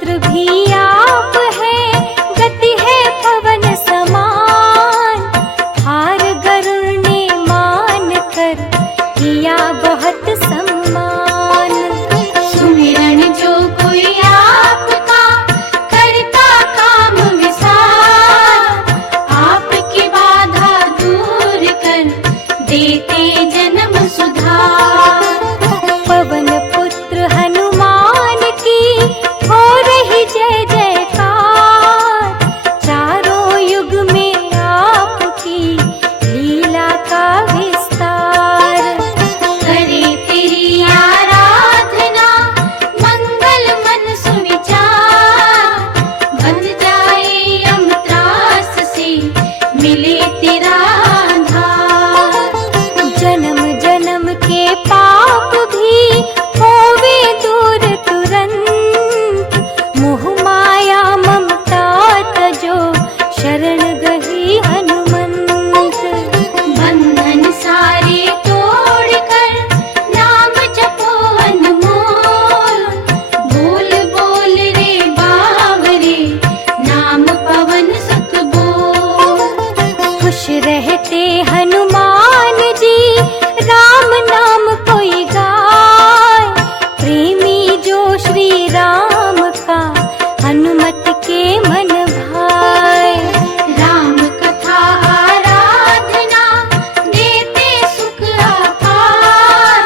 पुत्र भी आप हैं, गति है पवन समान। हार गरुड़ ने मान कर किया बहुत सम्मान। सुमिरन जो कोई आपका करता काम विसार, आपकी बाधा दूर कर देते जन्म सुधार। पवन पुत्र हनुमान की हो रही जय जयकार। चारों युग में आपकी लीला का विस्तार। करे तेरी आराधना मंगल मन सुविचार। बंध जाए यम त्रास से मिले तेरा आधार। जन्म जन्म के पाप भी होवे दूर तुरंत। मोह माया ममता तजो शरण गही हनुमंत। बंधन सारे तोड़कर नाम जपो अनमोल। बोल बोल रे बावरे नाम पवन सुत बोल। खुश रहते हनुमान जी राम नाम कोई गाय। प्रेमी जो श्री राम का हनुमत के मन भाए। राम कथा आराधना देते सुख अपार।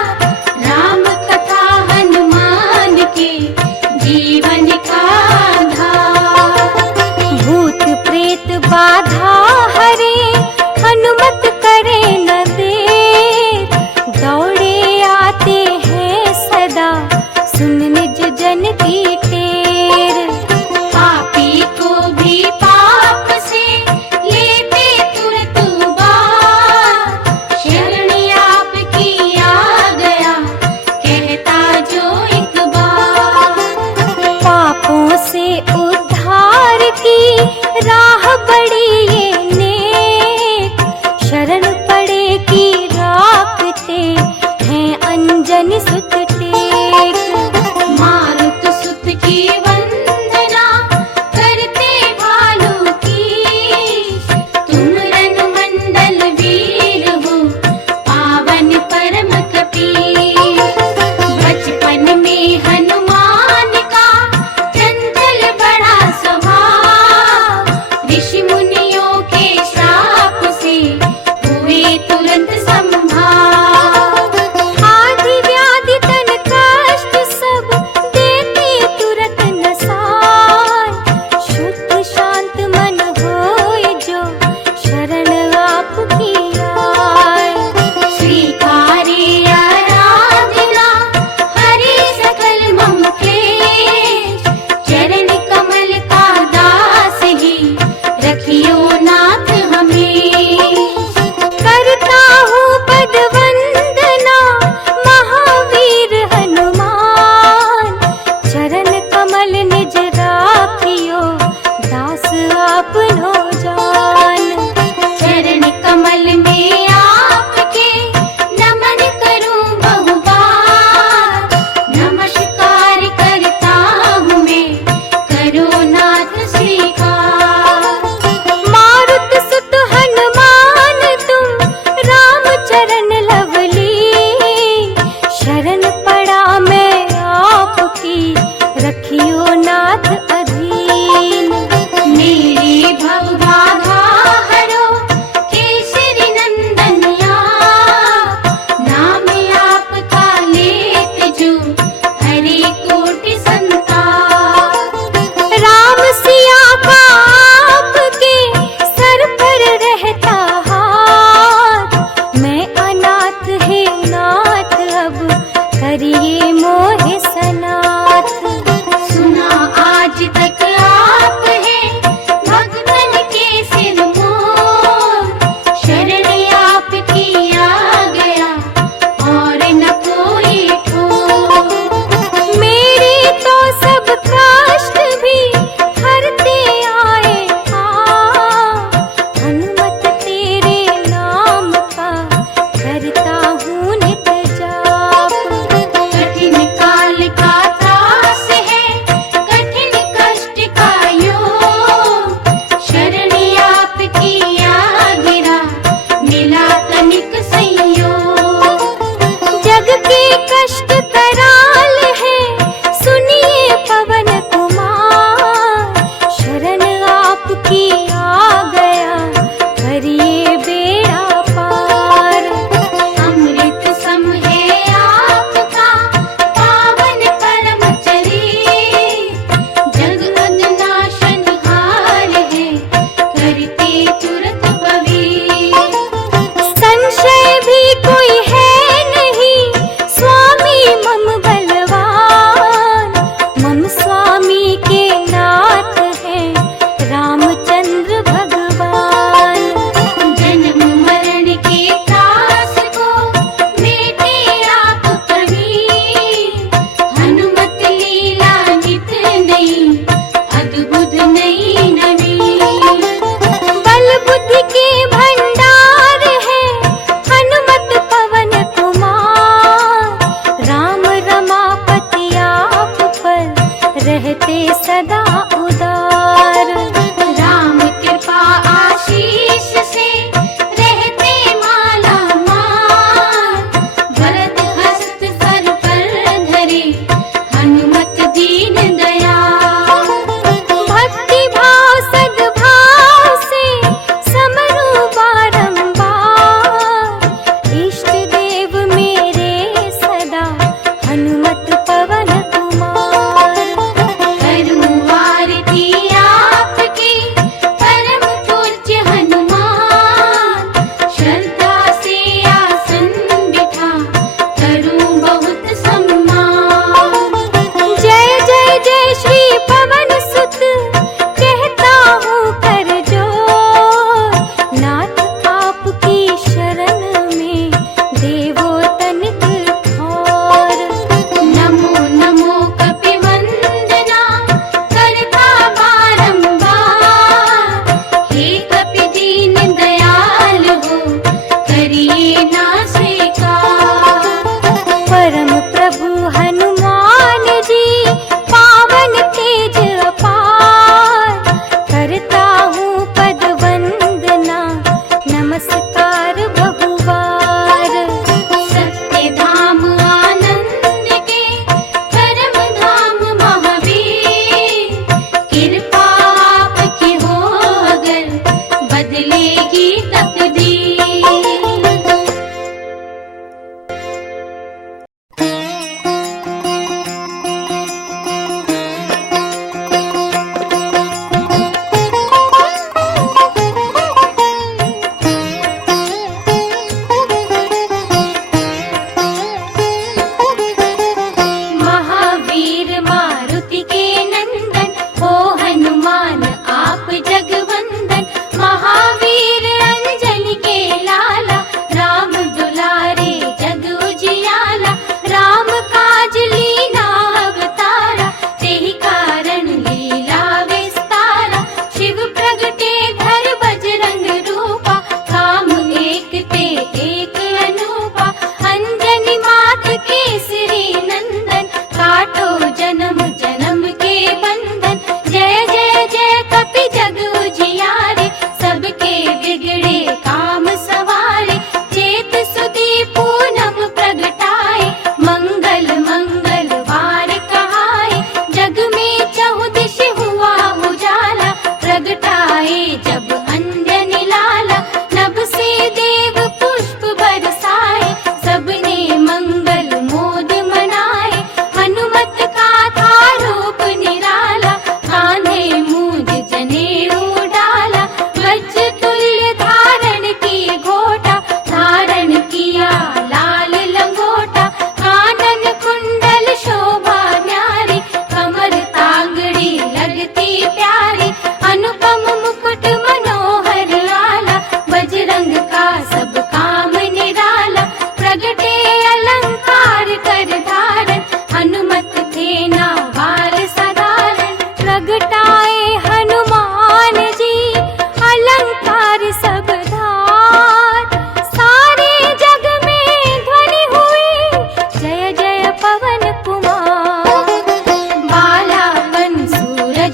राम कथा हनुमान के जीवन का आधार। भूत प्रेत बाधा हरे हनुमत करे न देर। दौड़े आते हैं सदा सुन निज जन की टेर। पापी को भी पाप से लेते तुरंत उबार। शरण आपकी आ गया कहता जो एक बार। पापों से उद्धार की राह बड़ी ये नेक। शरण पड़े की राखते हैं अंजनी सुत टेक। मारुत सुत की वंदना करते भालू की। तुम रघुमंडल वीर हो पावन परम कपीश। बचपन में हनुमान का चंचल बड़ा स्वभाव। ऋषि मुनियों के श्राप से हुए तुरंत संभाव। आदि व्याधि तन कष्ट सब देते तुरत नसाय। शुद्ध शांत मन होए जो शरण आपकी आए। स्वीकारे आराधना हरे सकल मम क्लेश। चरण कमल का दास ही रखियो नाथ हमेश। करता हूँ पद वंदना महावीर हनुमान। चरण कमल निज राखियो दास आपनो जान। चरण कमल में आपके नमन करूं बहुबार। नमस्कार करता हूँ मैं करो नाथ स्वीकार। मारुत सुत हनुमान तुम राम चरण लवली। शरण पड़ा मैं आपकी रखियो नाथ अधीन। मेरी भव बाधा हरो केसरी नंदनिया। नाम आपका लेत जो हरे कोटि संताप। राम सिया का आपके सर पर रहता हाथ। मैं अनाथ है नाथ अब करिए मोहे सनाथ। सुना आज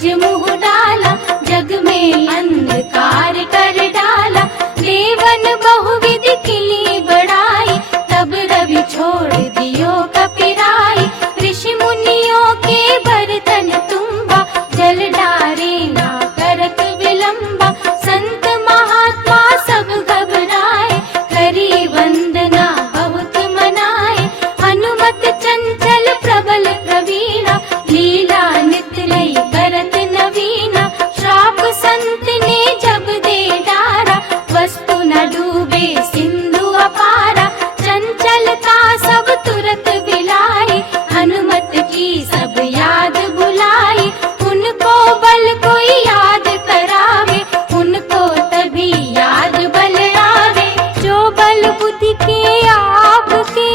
निज मुँह डाला, जग में अंधकार कर डाला। देवन बहुविधि किली बढ़ाई, तब रवि छोड़ दियो कपिराई। ऋषि मुनियों के बरतन तुम्बा, जल डारे ना करत विलंबा। संत महात्मा सब घबराए, करी वंदना बहुत मनाए। हनुमत चंचल प्रबल प्रवीणा, लीला नित लई करत नवीना। श्राप संत ने जब दे डारा, वस्तु न डूबे सिंधु अपारा। चंचलता सब तुरत बिलाई, हनुमत की सब याद बुलाई। उनको बल कोई याद करावे, उनको तभी याद बल आवे। जो बल बुद्धि के आपके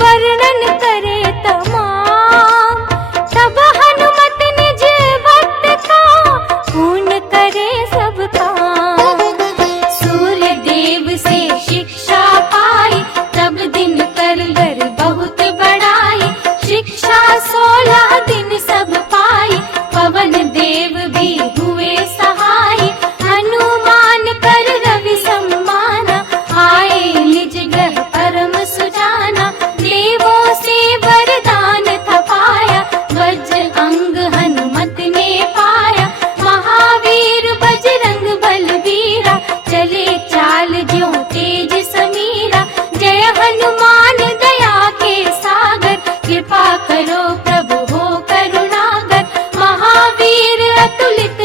वर्णन करे तमाम, तब हनुमत निज भक्त का पूर्ण करे सब काम। सूर्य देव से शिक्षा पाई, तब दिन कर बहुत बढ़ाई। शिक्षा 16 दिन सब पाई, पवन देव भी हुए सहाय। हनुमान कर रवि सम्माना, आए निज ग्रह परम सुजाना। देवों से वरदान था पाया, वज्र अंग हनुमत ने पाया। महावीर बजरंग बलवीरा, चले चाल ज्यों तेज समीरा। जय हनुमान दया के सागर, कृपा करो प्रभु हो करुणागर। महावीर अतुलित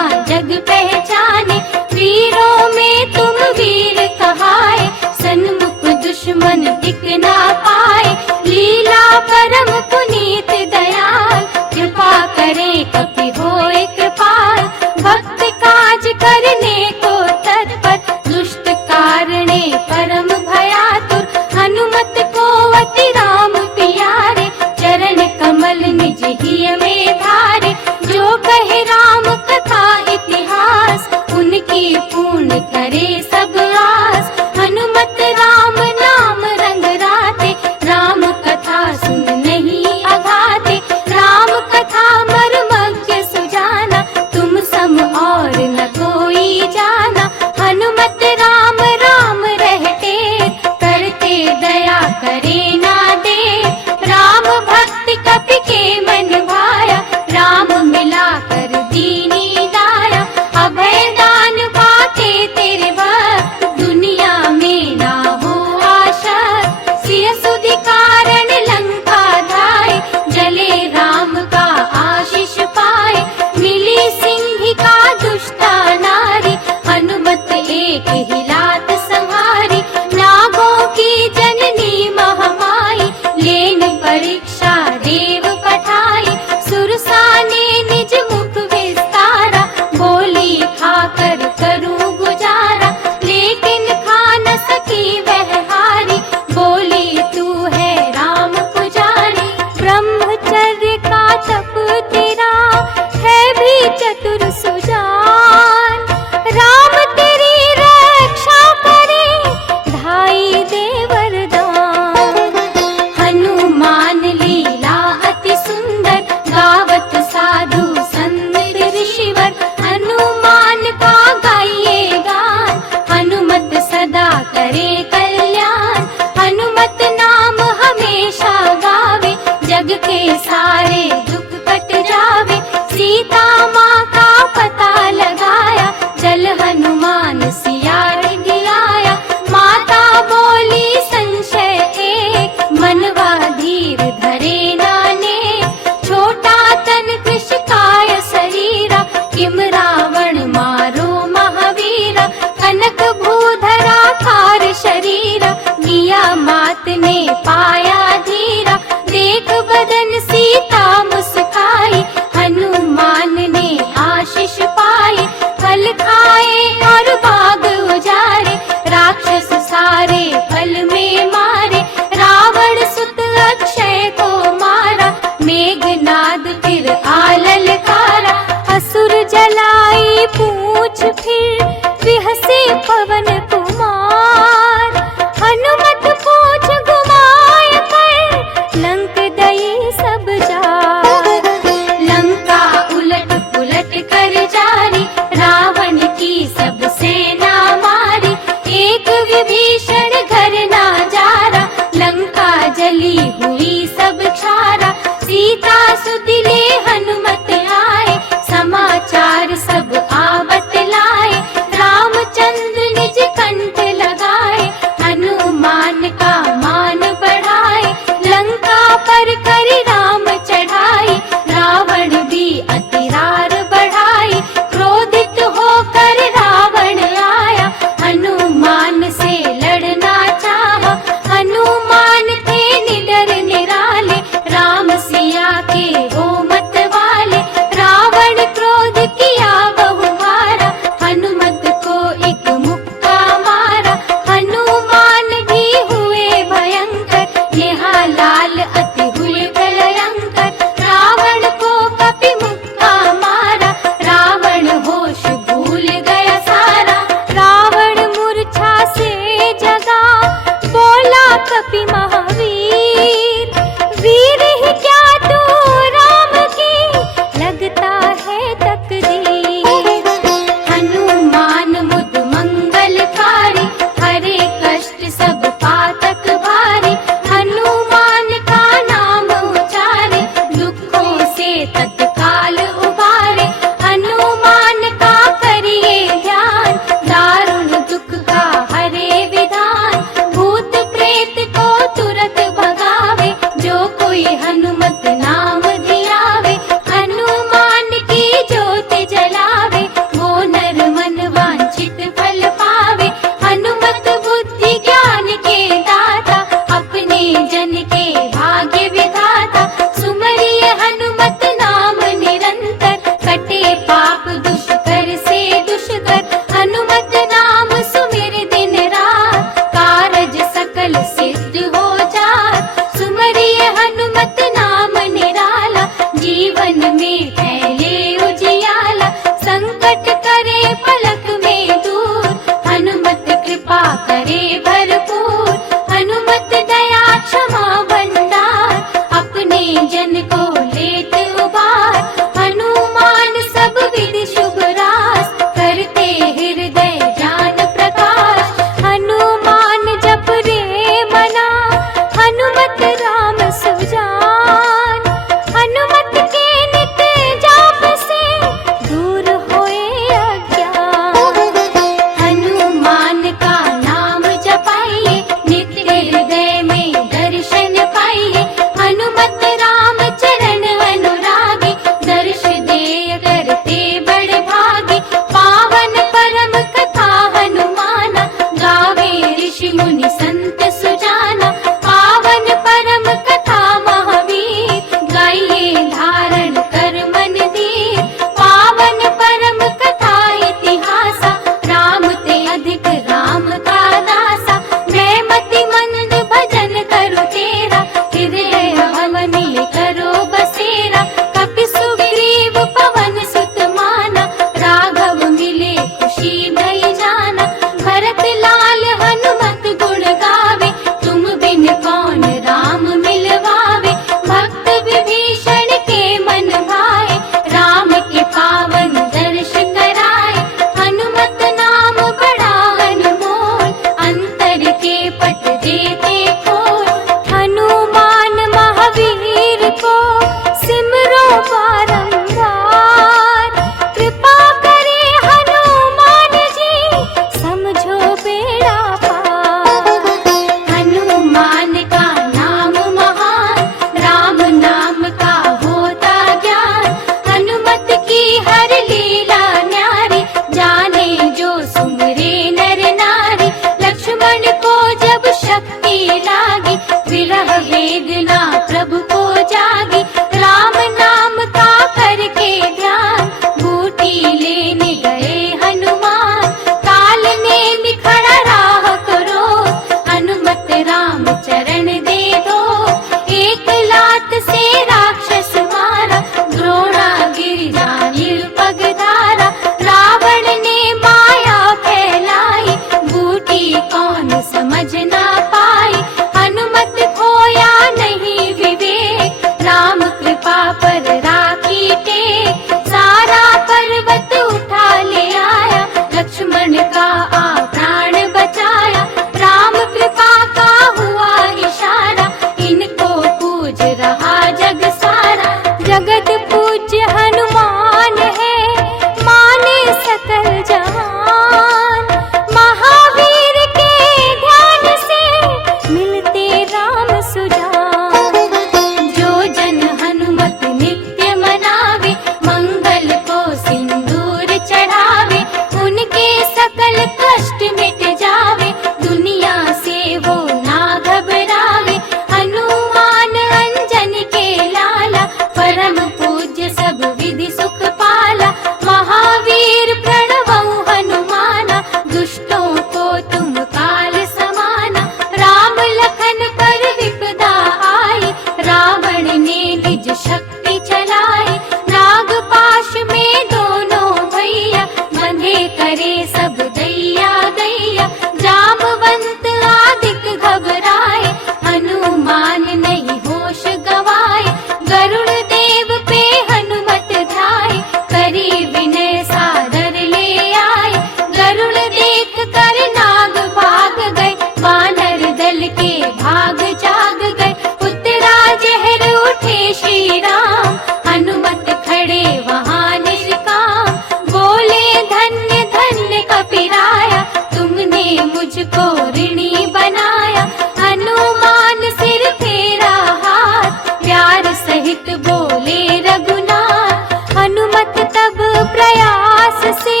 ऋणी बनाया। हनुमान सिर फेरा हाथ, प्यार सहित बोले रघुनाथ। हनुमत तब प्रयास से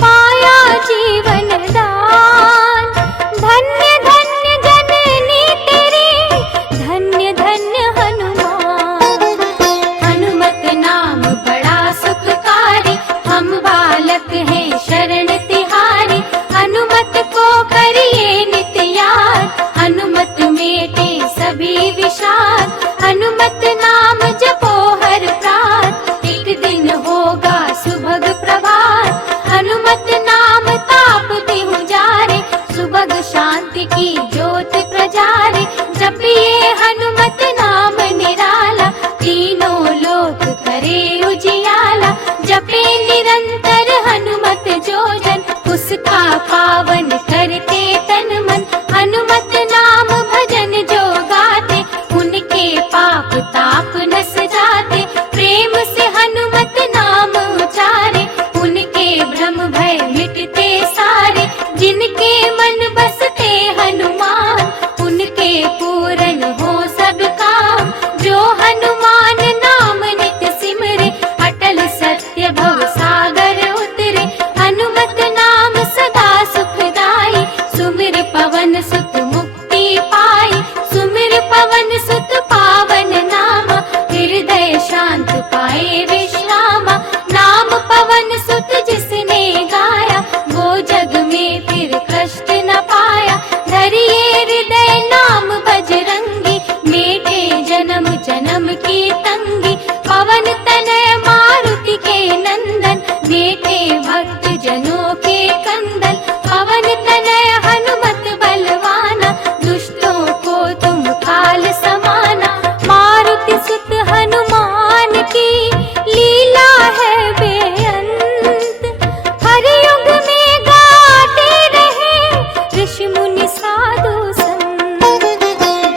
पाया जीवन दान। धन्य धन्य जननी तेरी, धन्य धन्य हनुमान। हनुमत नाम बड़ा सुखकारी, हम बालक हैं शरण तिहारी। हनुमत को करिए नित्य याद, हनुमत मेटे सभी विषाद। हनुमत नाम जपो हर प्रात, एक दिन होगा सुभग प्रभात। हनुमत नाम ताप देहु जारे, सुभग शांति की ज्योत प्रजारे। जपिए हनुमत नाम निराला, तीनों लोक करे उजियाला। जपे निरंतर हनुमत जो जन, उसका पावन करते तन मन। हनुमत नाम भजन जो गाते, उनके पाप ताप नस जाते। प्रेम से हनुमत नाम उचारे, उनके भ्रम भय मिटते सारे। जिनके मन बसते हनुमान, उनके पूर्ण हो सब काम। जो हनुमान नाम नित सिमरे, अटल सत्य भव सागर उतरे। हनुमत नाम सदा सुखदाई, सुमिर पवन सुत मुक्ति पाई। सुमिर पवन सुत पावन नाम, हृदय शांत पाए विश्रामा। नाम पवन सुत जिसने गाया, वो जग में फिर कष्ट न पाया। धरिए हृदय नाम बजरंगी, मेटे जन्म जन्म की तंगी। पवन तनय मारुति के नंदन, मेटे भक्त जनों के कंदन। पवन तनय हनुमत बलवाना, दुष्टों को तुम काल समाना। मारुति सुत हनुमान की लीला है बेअंत। हर युग में गाते रहे ऋषि मुनि साधु संत।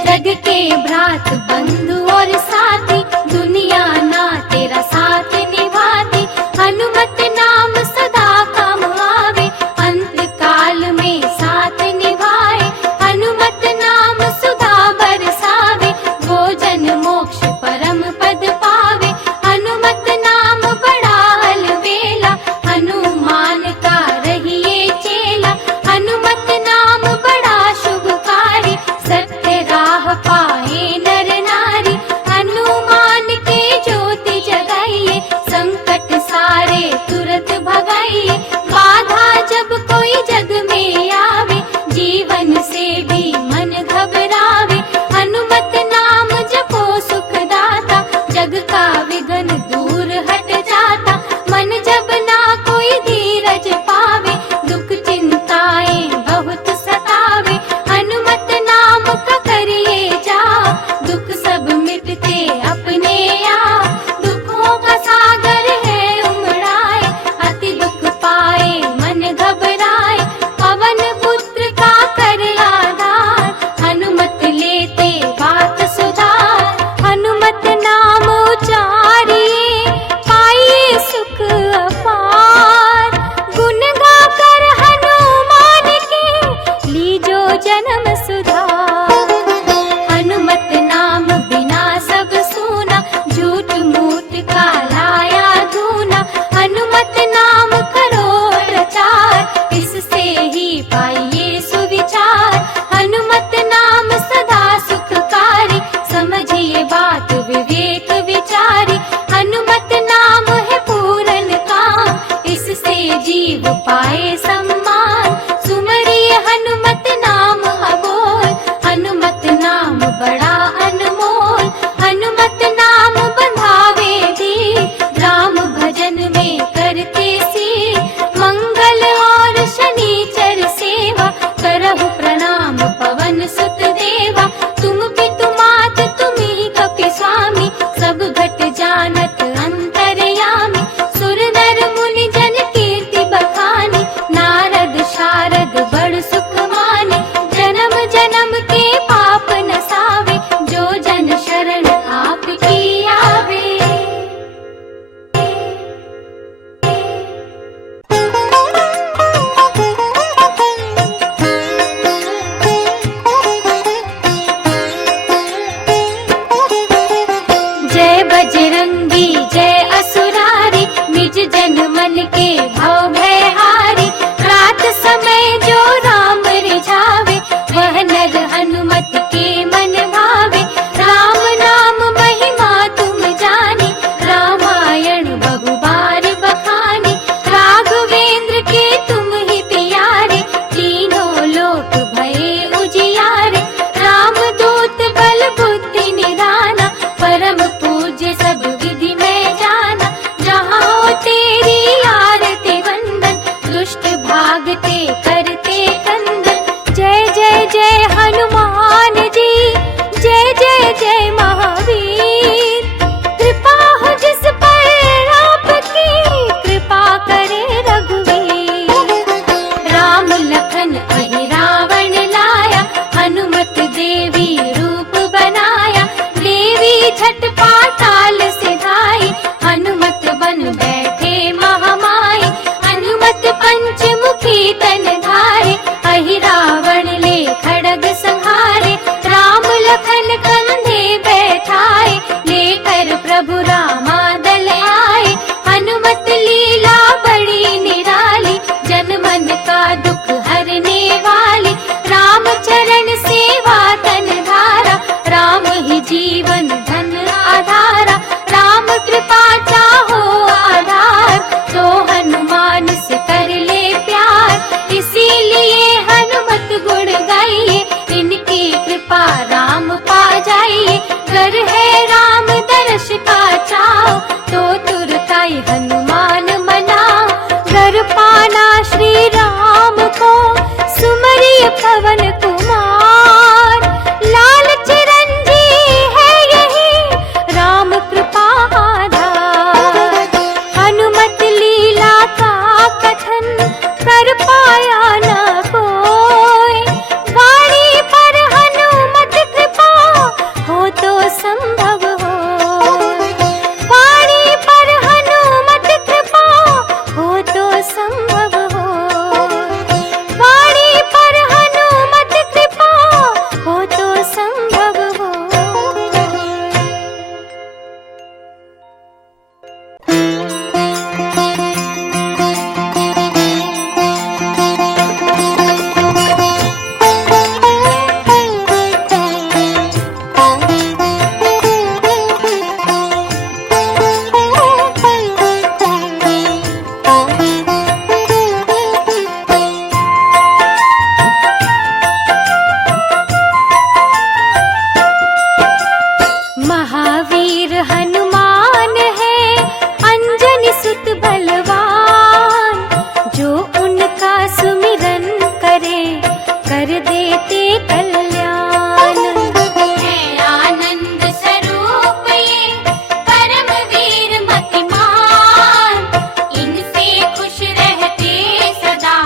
जग के भ्रात बंधु और साथी, दुनिया ना तेरा साथ निभाती। हनुमत नाम सदा काम आवे, अंत काल में साथ निभाए। हनुमत नाम सुधा बरसावे, वो जन मोक्ष परम पद पावे। हनुमत नाम बड़ा अलबेला, हनुमान का रहिए चेला। हनुमत नाम बड़ा शुभकारी, सत्य राह पाए नर नारी। हनुमान के ज्योति जगाइए, संकट सारे तुरंत भगाइए। बाधा जब कोई जग में आवे, जीवन से भी मन घबरावे। हनुमत नाम जपो सुखदाता, जग का विघ्न दूर हट जाता। मन जब ना कोई धीरज पावे, दुख चिंताएं बहुत सतावे। हनुमत नाम का करिए जाप, दुख सब मिटते अपने आप। दुखों का सागर है उमड़ाए, अति दुख पाए मन घबराए। पवन पुत्र का कर आधार, हनुमत लेते बात सुधार। हनुमत नाम उचारिए, पाइए सुख अपार। गुण गाकर हनुमान के, लीजो जन्म सुधार। हनुमत नाम बिना सब सूना, झूठ मूठ का लाया धूना। हनुमत नाम करो प्रचार, इससे ही पाइए सुविचार। हनुमत नाम सदा सुखकारी, समझिए बात विवेक विचारी। हनुमत नाम है पूर्ण काम, इससे जीव पाए सम्मान। सुमरिए हनुमत नाम अबोल, कल्याण। है आनंद स्वरूप ये परमवीर मतिमान, इनसे खुश रहते सदा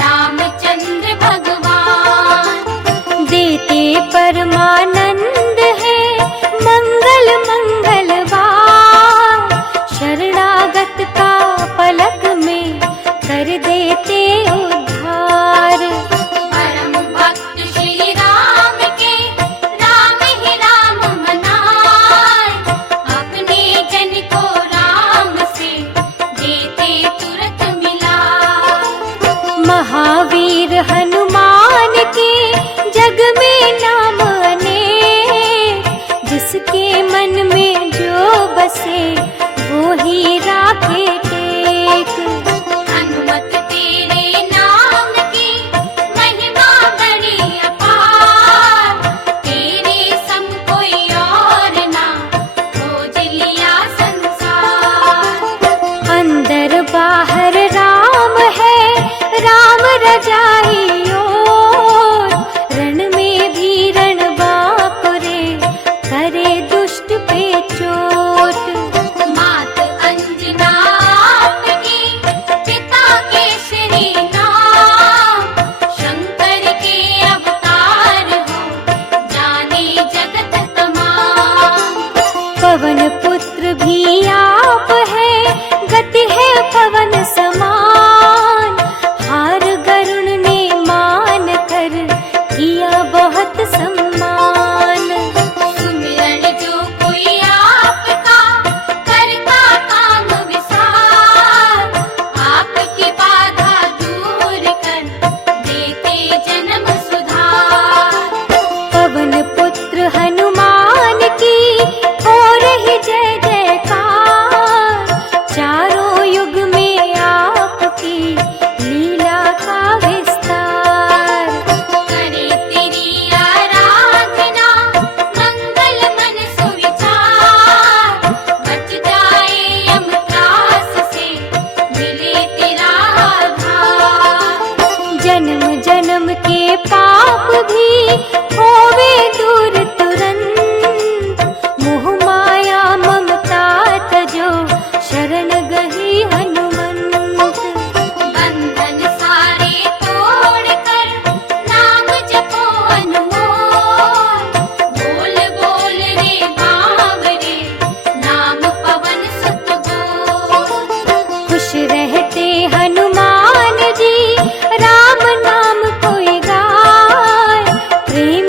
रामचंद्र भगवान। देते परमानंद है मंगल मंगलवार, शरणागत का पलक में कर देते उद्धार। परम भक्त श्री राम के राम ही राम मनाए, अपने जन को राम से देते तुरंत मिला। महावीर हनुमान के जग में नाम अनेक, जिसके मन में जो बसे वो ही राखे टेक। हनुमत तेरे नाम की महिमा बड़ी अपार, तेरे सम कोई और ना खोज लिया संसार। अंदर बाहर राम है, राम रजाई ओर, रण में भी रण बापुरे करे दुष्ट पे चोट। मात अंजना आपकी, पिता केसरी नाम, शंकर के अवतार हो जाने जगत तमाम। पवन पुत्र भी आप है, गति है पवन समान, हार गरुण ने मान कर किया बहुत सम्मान। सुमिरन जो कोई आपका करता काम विसार, आपकी बाधा दूर कर देते जन्म सुधार। पवन पुत्र हनुमान की हो रही जय जयकार, चारों युग में आपकी लीला का विस्तार। करे तेरी आराधना मंगल मन सुविचार, बच जाए यम त्रास से मिले तेरा आधार। जन्म जन्म के पाप भी होवे दूर तुरंत, मोह माया ममता तजो शरण गही हनुमंत। बंधन सारे तोड़ कर नाम जपो अनमोल, बोल बोल रे बावरे नाम पवन सुत बोल। खुश रहते हनुमान जी राम नाम कोई गाय, प्रेम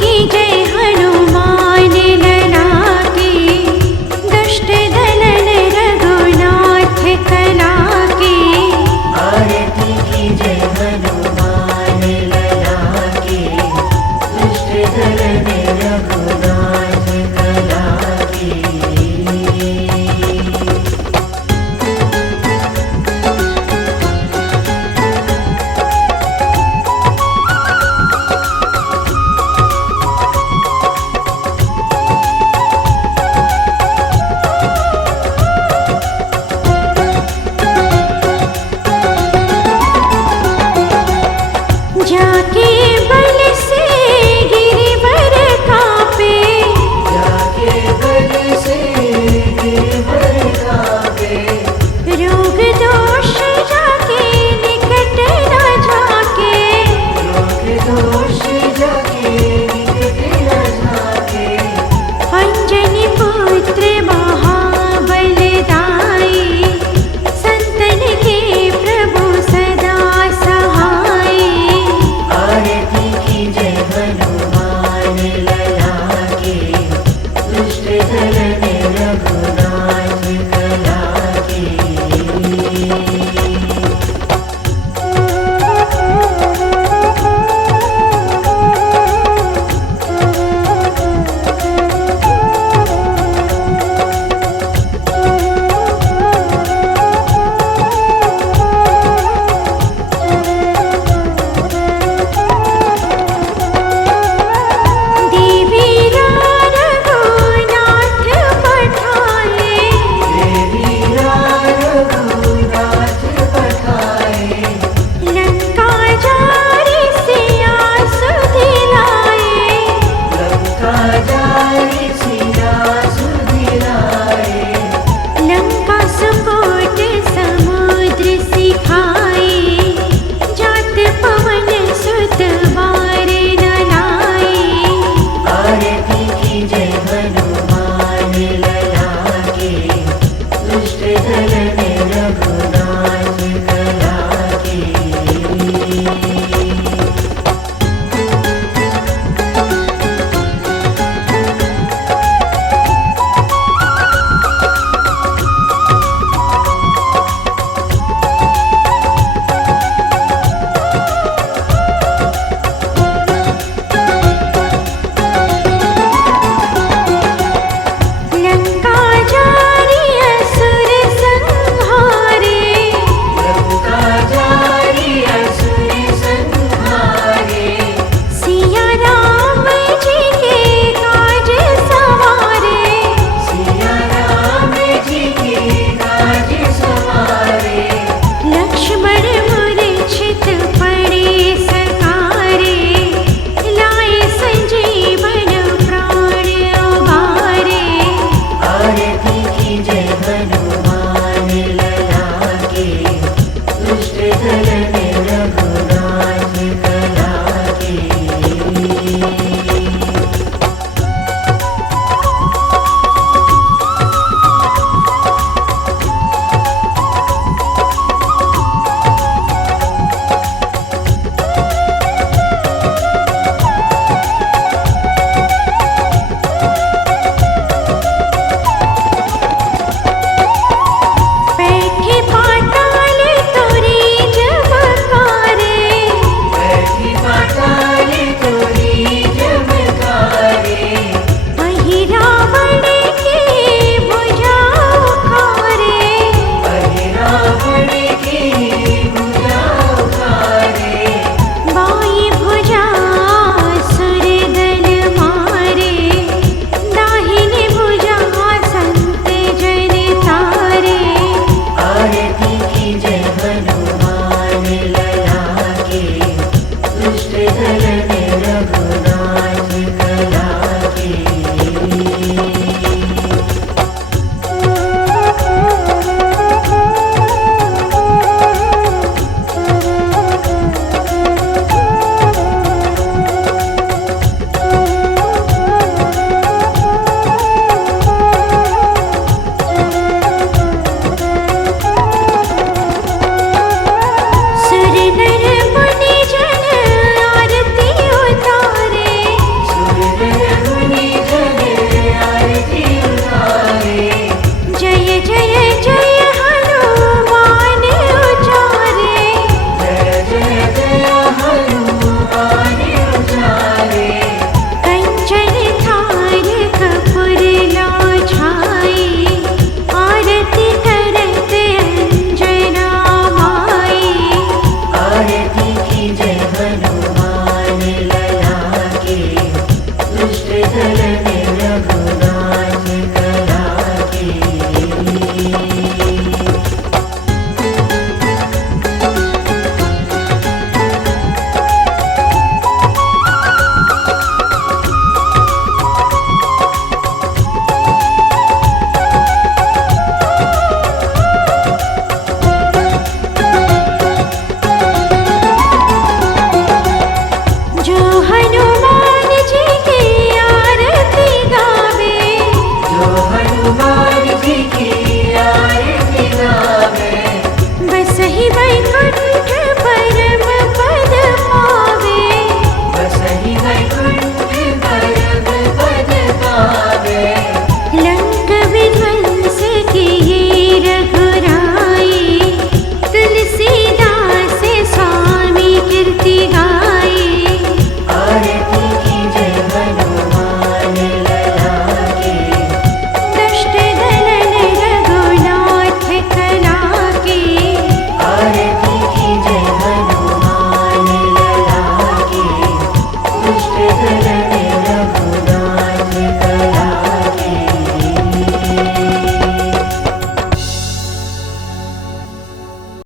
की जय हनुमान